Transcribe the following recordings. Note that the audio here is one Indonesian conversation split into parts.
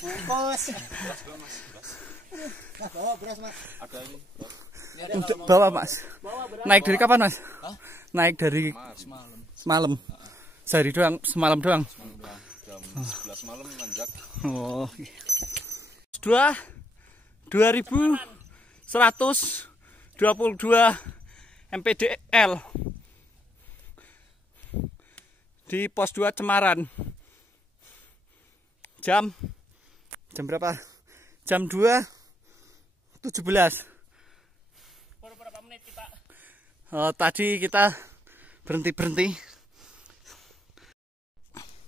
Bungkus. Nah, bawa beras, Mas. Ada ini. Bawa, Mas. Naik dari kapan, Mas? Hah? Naik dari semalam. Sehari doang, semalam doang. Jam 11 malam nanjak. Oh. 2122 MPDL di pos 2 Cemaran. Jam berapa? Jam 2.17. Baru berapa menit kita? Tadi kita berhenti.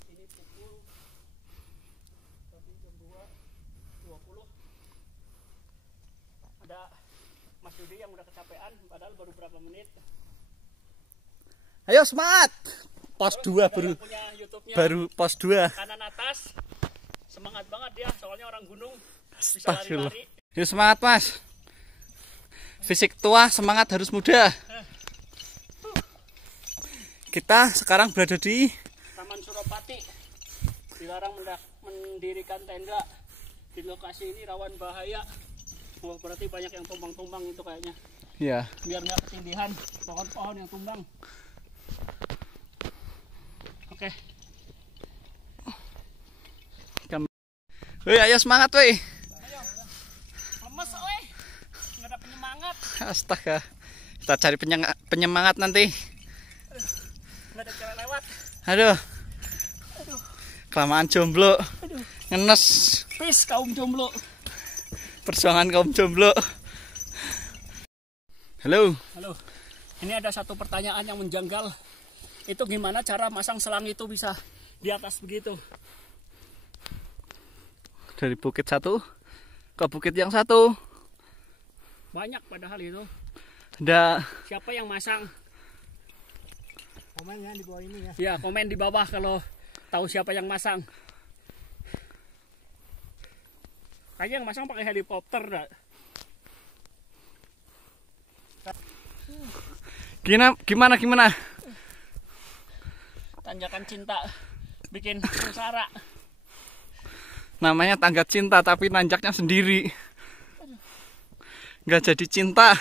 Ini pukul jam 2.20. Ada Mas Dudi yang udah kecapean, padahal baru berapa menit. Ayo semangat. Pos 2 baru pos 2. Kanan atas. Semangat banget dia, soalnya orang gunung bisa Astagfirullah. lari-lari. Yuk semangat, Mas. Fisik tua, semangat harus muda. Kita sekarang berada di Taman Suropati. Dilarang mendirikan tenda. Di lokasi ini rawan bahaya. Oh, berarti banyak yang tumbang-tumbang itu kayaknya. ya. Biar nggak ketindihan pohon-pohon yang tumbang. Oke. Woi, ayo semangat, woi. Ayo. Lemes, woi. Nggak ada penyemangat. Astaga. Kita cari penyemangat nanti. Nggak ada cewek lewat. Aduh. Kelamaan jomblo. Ngenes. Peace kaum jomblo. Perjuangan kaum jomblo. Halo. Halo. Ini ada satu pertanyaan yang menjanggal. Itu gimana cara masang selang itu bisa di atas begitu? Dari bukit satu ke bukit yang satu. Banyak padahal itu. Ada. Siapa yang masang? Komen ya di bawah ini ya. Ya, komen di bawah kalau tahu siapa yang masang. Kayaknya yang masang pakai helikopter dah. Gimana? Tanjakan cinta bikin sengsara. Namanya tangga cinta tapi nanjaknya sendiri. Nggak jadi cinta.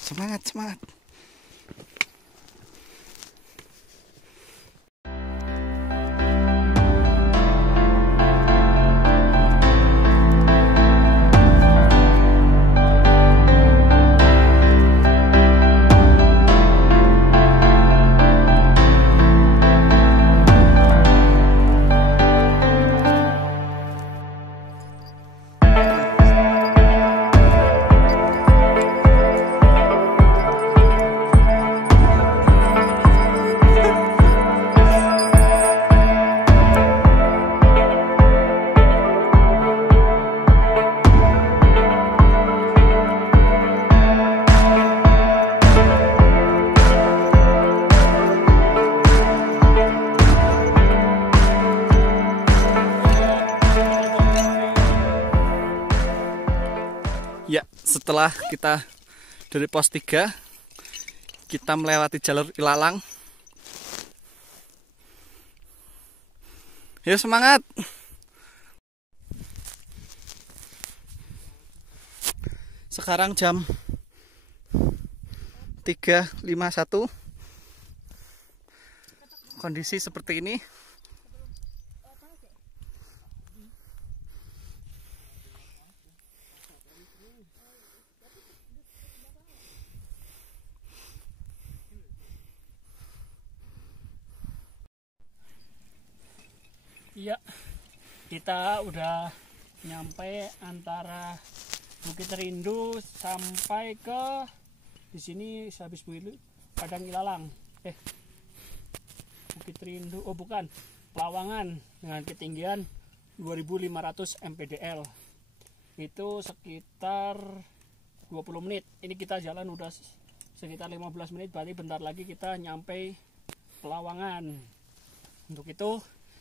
Semangat. Ya, setelah kita dari pos 3 kita melewati jalur ilalang. Ya, semangat. Sekarang jam 3.51. Kondisi seperti ini. Iya, kita udah nyampe antara Bukit Rindu sampai ke di sini habis Padang Ilalang. Bukit Rindu, oh bukan, Pelawangan dengan ketinggian 2500 mPDL. Itu sekitar 20 menit. Ini kita jalan udah sekitar 15 menit, berarti bentar lagi kita nyampe Pelawangan. Untuk itu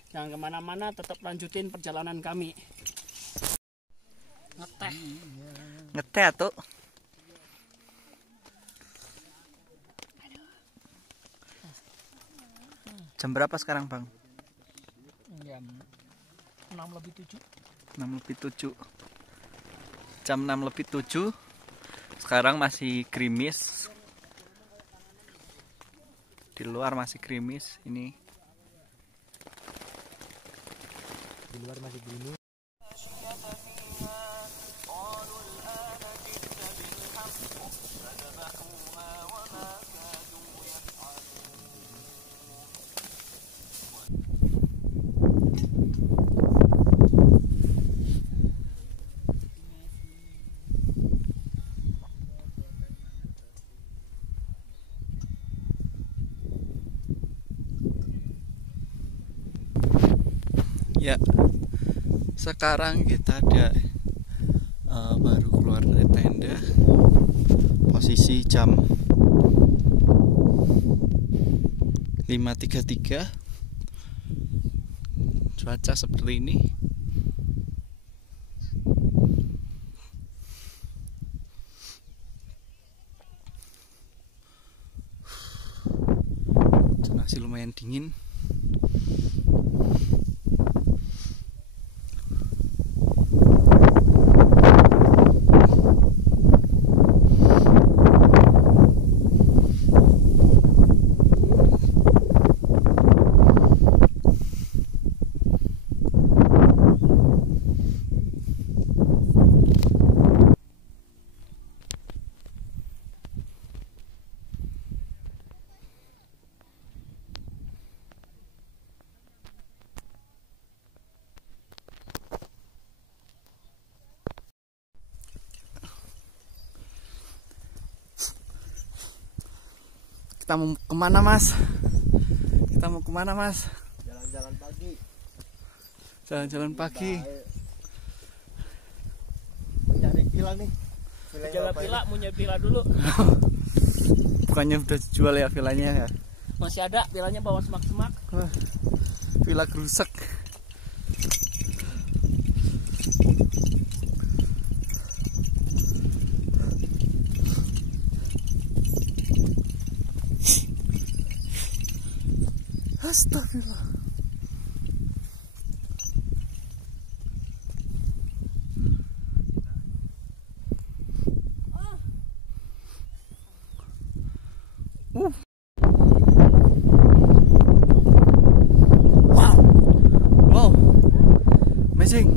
jangan kemana-mana, tetap lanjutin perjalanan kami. Ngeteh tuh. Jam berapa sekarang Bang? Jam 6:07. 6:07. Jam 6:07. Sekarang masih gerimis. Di luar masih gerimis ini. Di luar masih gerimis. Ya, sekarang kita ada baru keluar dari tenda. Posisi jam 5.33. Cuaca seperti ini. Masih lumayan dingin. Kita mau kemana Mas? Kita mau kemana Mas? Jalan-jalan pagi. Jalan-jalan pagi. Mau nyari villa nih. Jalan villa, mau nyari villa dulu. Bukannya udah jual ya villanya ya? Masih ada villanya bawah semak-semak. Wah, villa gerusak. Astagfirullah. Wow. Wow. Amazing.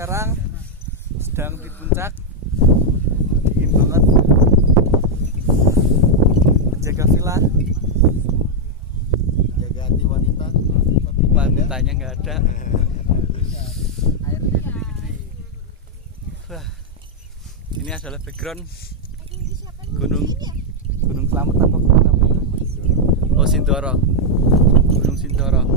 Sekarang sedang di puncak, dingin banget. Jaga villa, Jaga hati wanita. Tapi wanitanya nggak ada. Wah, ini adalah background gunung Slamet apa gunung apa itu? Oh, Sindoro, Gunung Sindoro.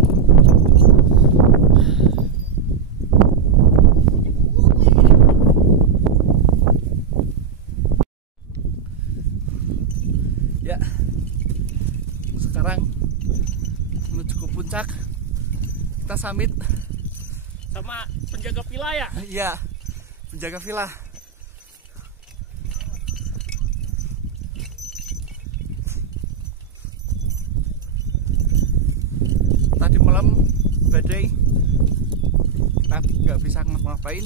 Ya, sekarang menuju ke puncak. Kita summit Sama penjaga villa ya. Iya, penjaga villa. Tadi malam badai, kita nggak bisa ngapa-ngapain.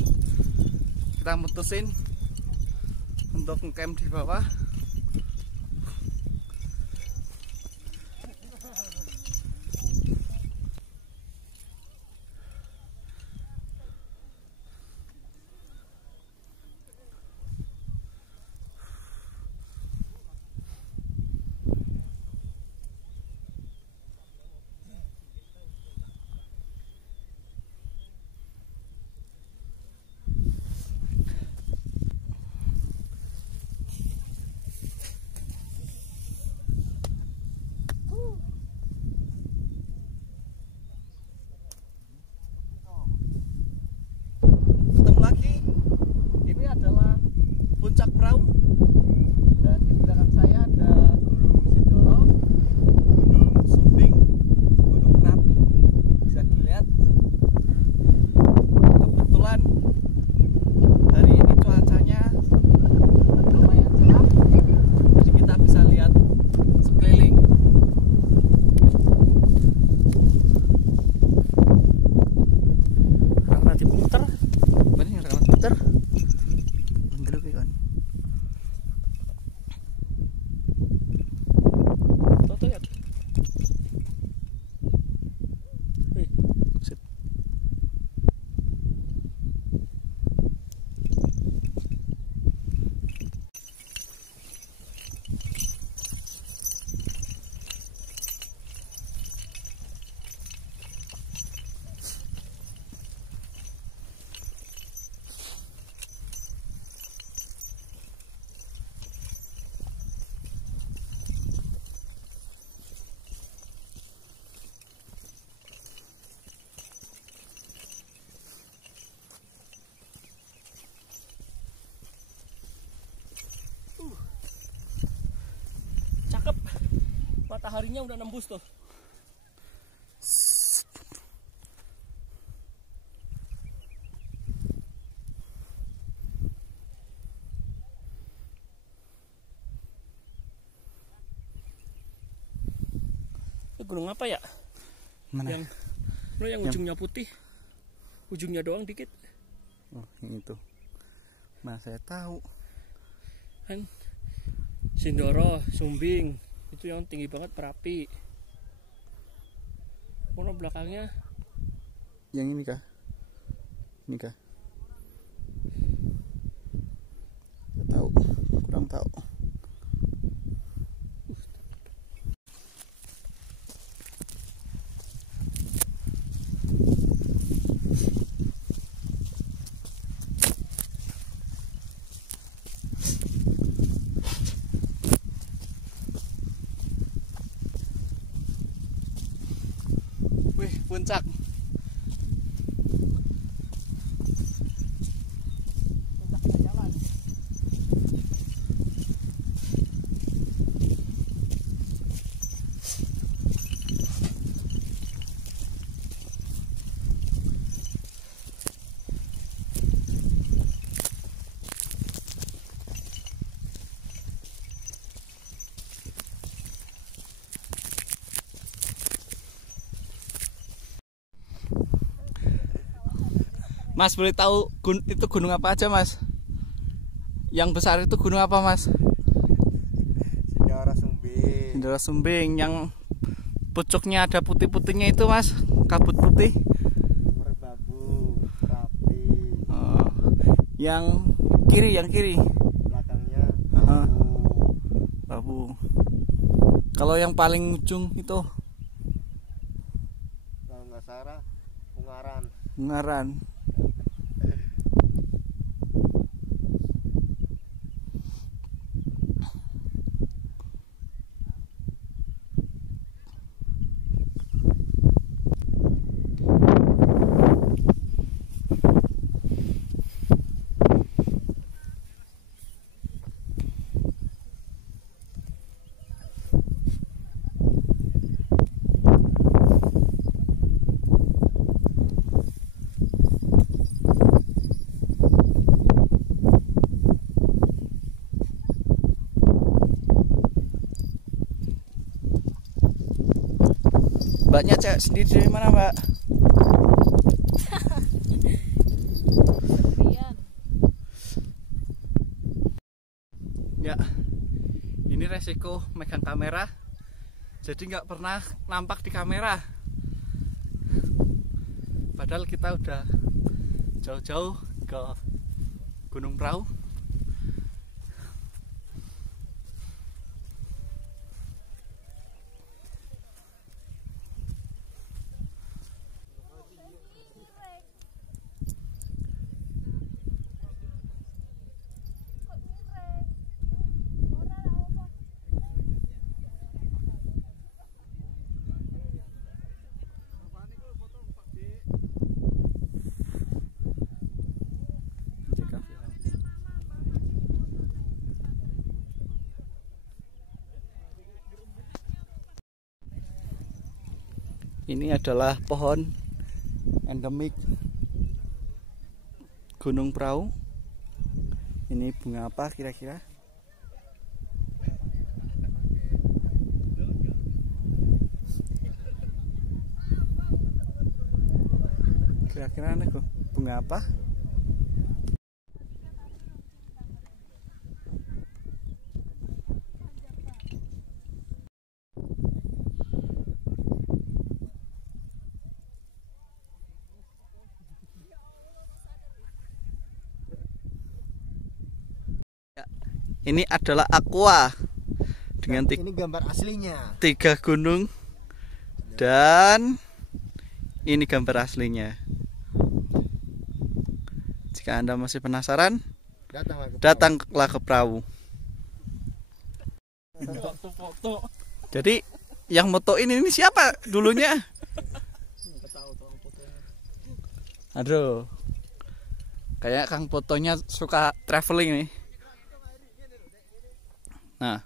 Kita mutusin untuk ngecamp di bawah. meter. Ndelok iki kan. Toto ya. Sip. Cakep. Mataharinya udah nembus tuh. Itu gunung apa ya? Mana? Yang ujungnya putih. Ujungnya doang dikit. Oh, yang itu. Mana saya tahu. Kan Sindoro, Sumbing. Itu yang tinggi banget Merapi. Kono belakangnya Yang ini kah? Ini kah? Nggak tahu, kurang tahu. Wih, puncak. puncaknya jalan. Mas, boleh tahu itu gunung apa aja, Mas? Yang besar itu gunung apa, Mas? Sindoro Sumbing. Sindoro Sumbing. Yang pucuknya ada putih-putihnya itu, Mas? Kabut putih. Merbabu, Merapi. Oh, yang kiri. Belakangnya Aha. Babu. Babu. Kalau yang paling ujung itu Kalau nggak salah Ungaran. Ungaran. Mbaknya cewek sendiri dari mana, Mbak? Ya, ini resiko megang kamera, jadi nggak pernah nampak di kamera. Padahal kita udah jauh-jauh ke Gunung Prau. Ini adalah pohon endemik Gunung Prau. Ini bunga apa kira-kira? Kira-kira bunga apa? Ini adalah aqua dengan ini gambar aslinya. 3 gunung dan ini gambar aslinya. Jika Anda masih penasaran, datanglah ke perahu. Foto. Jadi yang motoin ini siapa dulunya? Aduh, kayak Kang fotonya suka traveling nih. Nah.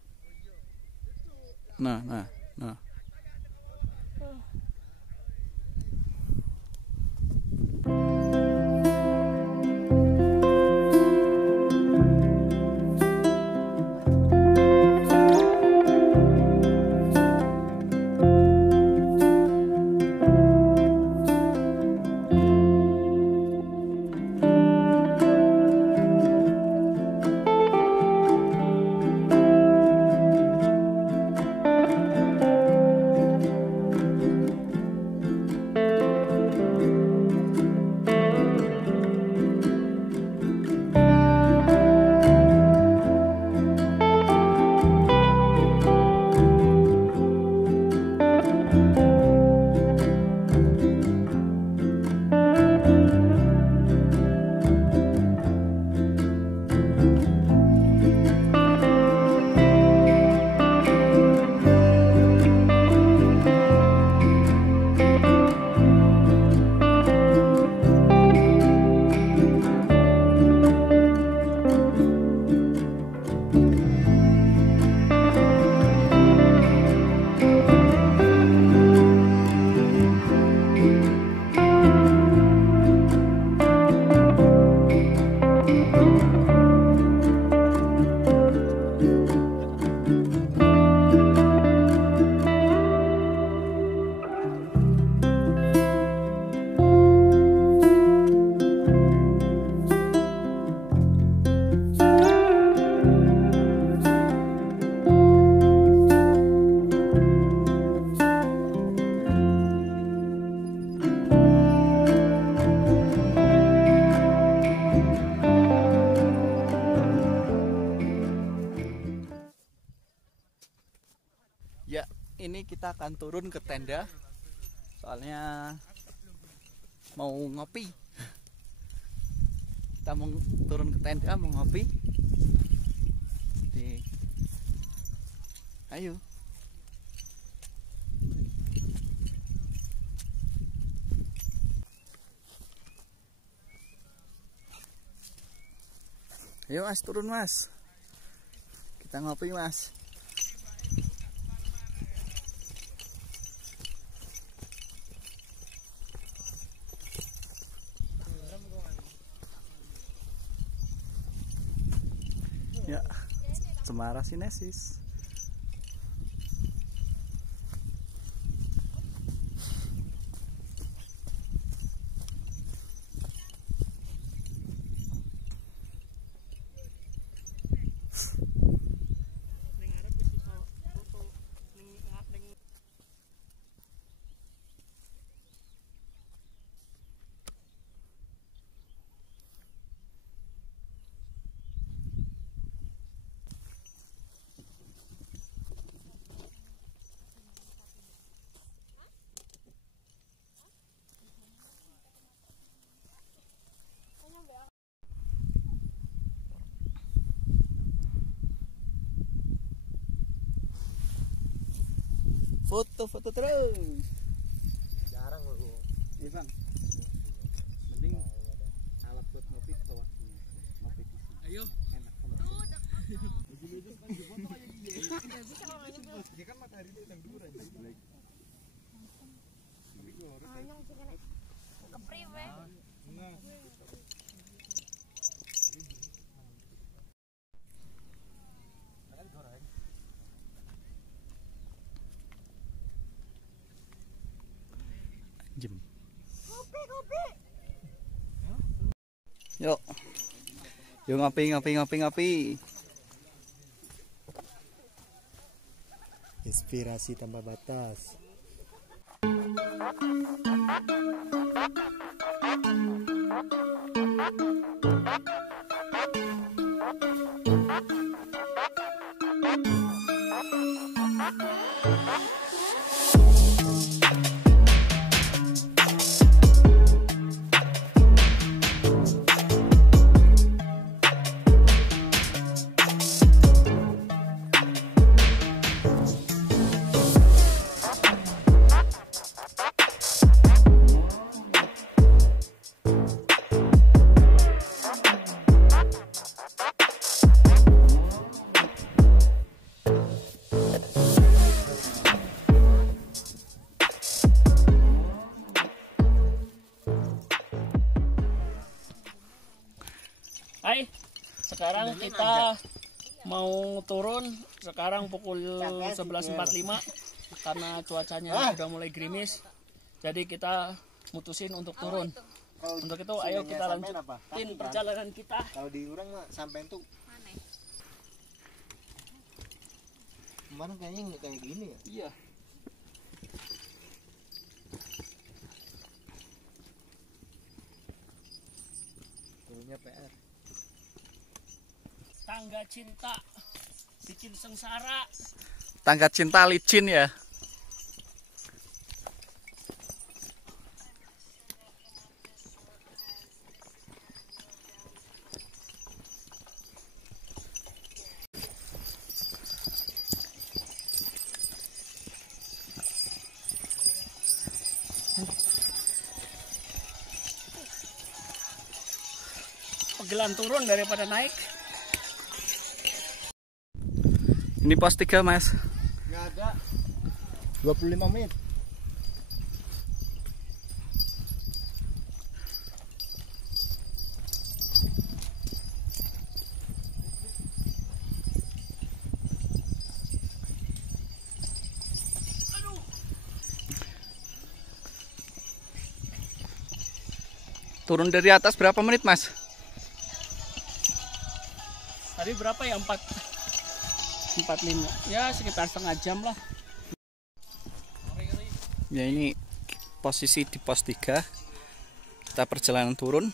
Ya, ini kita akan turun ke tenda. Soalnya mau ngopi. Kita mau turun ke tenda mau ngopi. Jadi, ayo. Ayo Mas, turun Mas. Kita ngopi Mas. Ya, Cemara Sinensis. Foto-foto terus. Jarang loh. Iya Bang. Mending alat buat ngopi ke bawah sini. Ngopi di sini. Ayo. Enak banget. Dia kan matahari itu yang dulu aja. Kepriwe. Jem. Yuk. Yuk ngopi. Inspirasi tanpa batas. Sekarang kita mau turun. Sekarang pukul 11.45 karena cuacanya udah mulai gerimis. Jadi kita mutusin untuk turun. Untuk itu ayo kita lanjutin perjalanan kita. Kalau di orang mah sampai tuh kemarin kayaknya nggak kayak gini ya. Iya. Turunnya PR. Tangga cinta bikin sengsara. Tangga cinta licin ya. Pegelan turun daripada naik. Ini pos 3 Mas. Nggak ada. 25 menit. Turun dari atas berapa menit Mas? Tadi berapa ya? 45. Ya sekitar setengah jam lah. Ya ini posisi di pos 3. Kita perjalanan turun.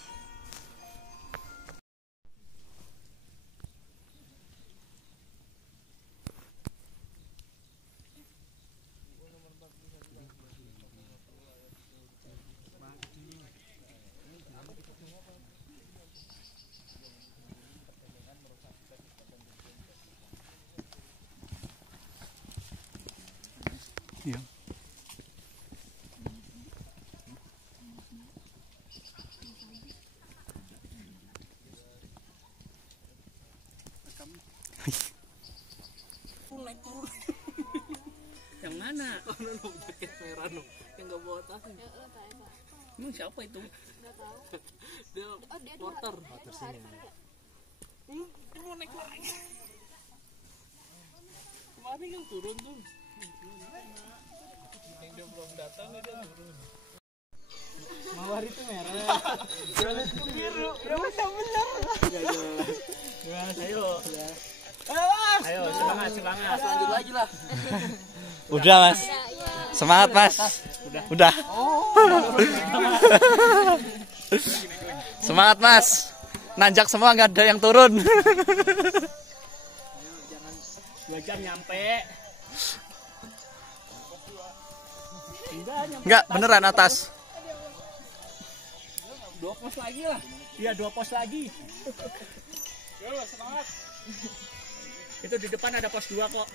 Iya. Naik turun. Yang mana? Jaket merah no. Yang nggak bawa tas. Emang siapa itu? Nggak tahu. Dia porter. Sini. Dia mau naik lagi. Kemarin yang turun tuh. Yang dia belum datang dia turun. Mawar itu merah. Jalan itu biru. Ya benar. Gimana ayo? Ayo semangat. Lanjut lagi lah. Udah Mas. Semangat Mas. Udah. Semangat Mas. Nanjak semua nggak ada yang turun. 2 jam nyampe. Enggak, beneran atas. 2 pos lagi lah. Iya 2 pos lagi. Yo semangat. Itu di depan ada pos 2 kok.